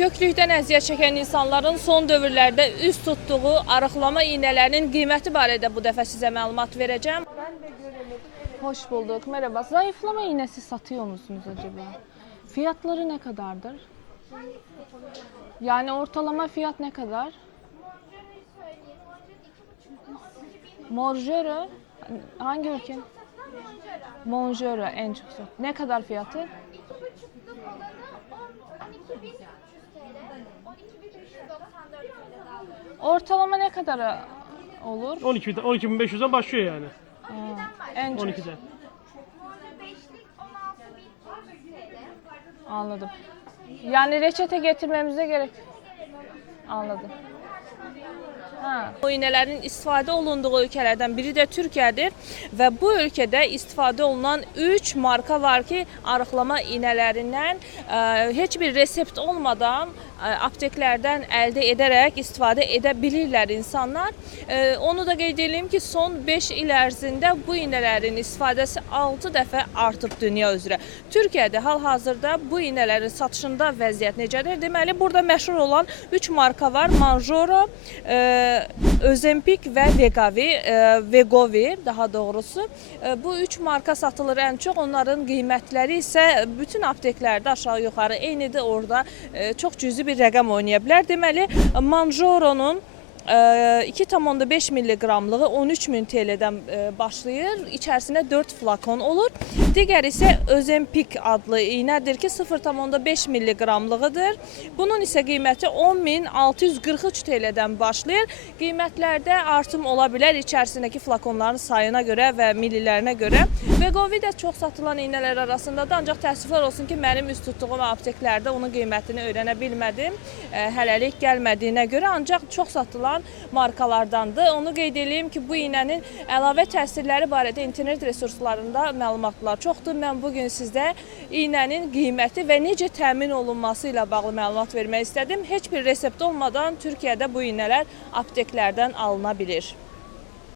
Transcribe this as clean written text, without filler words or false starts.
Köklükdən əziyyət çəkən insanların son dövrlərdə üz tutduğu arıqlama iğnələrinin qiyməti barədə bu dəfə sizə məlumat verəcəm. Hoş bulduk, merhaba. Zayıflama iğnesi satıyor musunuz acaba? Fiyatları ne kadardır? Yani ortalama fiyat ne kadar? Monjero. Hangi ülke? Monjero en çok. Ne kadar fiyatı? Ortalama ne kadar olur? 12.500'den başlıyor yani. En çok. 12'den. Anladım. Yani reçete getirmemize gerek. Anladım. Bu iğnələrin istifadə olunduğu ölkələrdən biri də Türkiyədir və bu ölkədə istifadə olunan 3 marka var ki, arıqlama iğnələrindən heç bir resept olmadan apteklərdən əldə edərək istifadə edə bilirlər insanlar. Onu da qeyd edeyim ki, son 5 il ərzində bu iğnələrin istifadəsi 6 dəfə artıb dünya üzrə. Türkiyədə hal-hazırda bu iğnələrin satışında vəziyyət necədir? Deməli, burada məşhur olan 3 marka var. Manjoro, Ozempic və Vegovi daha doğrusu. Bu 3 marka satılır ən çox. Onların qiymətləri isə bütün apteklərdə aşağı yuxarı eynidir. Orada çox cüzi bir rəqəm oynaya bilər. Deməli, Manjoronun 2,5 milliqramlığı 13.000 TL-dən başlayır. İçərisində 4 flakon olur. Digər isə Ozempic adlı iğnədir ki, 0,5 milliqramlığıdır. Bunun isə qiyməti 10.643 TL-dən başlayır. Qiymətlərdə artım ola bilər içərisindəki flakonların sayına görə və millilərinə görə. Vegovi də çox satılan iğnələr arasındadır. Ancaq təəssüflər olsun ki, mənim üz tutduğum apteklərdə onun qiymətini öyrənə bilmədim. Hələlik gəlmədiyinə görə, ancaq çox satılan markalardandır. Onu qeyd edeyim ki, bu iğnənin əlavə təsirləri barədə internet resurslarında məlumatlar çoxdur. Mən bugün sizdə iğnənin qiyməti və necə təmin olunması ilə bağlı məlumat vermək istədim. Heç bir resept olmadan Türkiyədə bu iğnələr apteklərdən alına bilir.